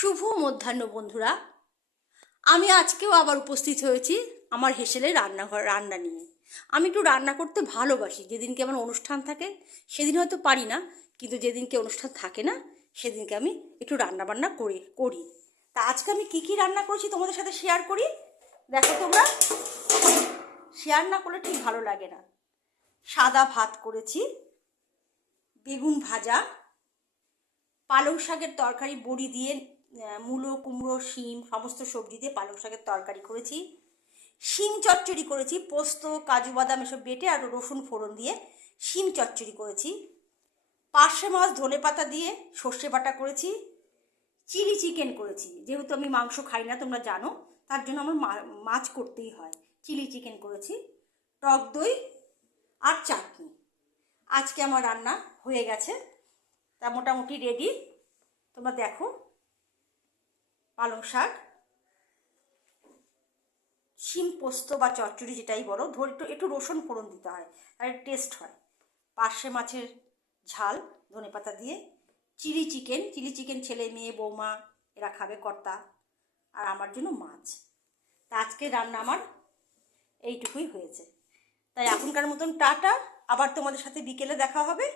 শুভ মধ্যাহ্ন বন্ধুরা। আমি আজকেও আবার উপস্থিত হয়েছি আমার হেসেলের রান্না নিয়ে। আমি একটু রান্না করতে ভালোবাসি। যেদিনকে আমার অনুষ্ঠান থাকে সেদিন হয়তো পারি না, কিন্তু যেদিনকে অনুষ্ঠান থাকে না সেদিনকে আমি একটু রান্না বান্না করি। তা আজকে আমি কি কি রান্না করেছি তোমাদের সাথে শেয়ার করি। দেখো, তোমরা শেয়ার না করলে ঠিক ভালো লাগে না। সাদা ভাত করেছি, বেগুন ভাজা, পালং শাকের তরকারি বড়ি দিয়ে, মূলো কুমড়ো শিম সমস্ত সবজি দিয়ে পালং শাকের তরকারি করেছি। শিম চচ্চড়ি করেছি, পোস্ত কাজু বাদাম এসব বেটে আর রসুন ফোড়ন দিয়ে শিম চচ্চড়ি করেছি। পার্শে মাছ ধনে পাতা দিয়ে সর্ষে বাটা করেছি। চিলি চিকেন করেছি, যেহেতু আমি মাংস খাই না তোমরা জানো, তার জন্য আমার মাছ করতেই হয়। চিলি চিকেন করেছি, টক দই আর চাটনি। আজকে আমার রান্না হয়ে গেছে, তা মোটামুটি রেডি। তোমরা দেখো, পালং শাক, শিম পোস্ত বা চচ্চড়ি যেটাই বলো, একটু একটু রসুন ফোড়ন দিতে হয়, তাহলে টেস্ট হয়। পার্শে মাছের ঝাল ধনেপাতা দিয়ে, চিলি চিকেন ছেলে মেয়ে বৌমা এরা খাবে, কর্তা, আর আমার জন্য মাছ। তা আজকে রান্না আমার এইটুকুই হয়েছে। তাই এখনকার মতন টাটা, আবার তোমাদের সাথে বিকেলে দেখা হবে।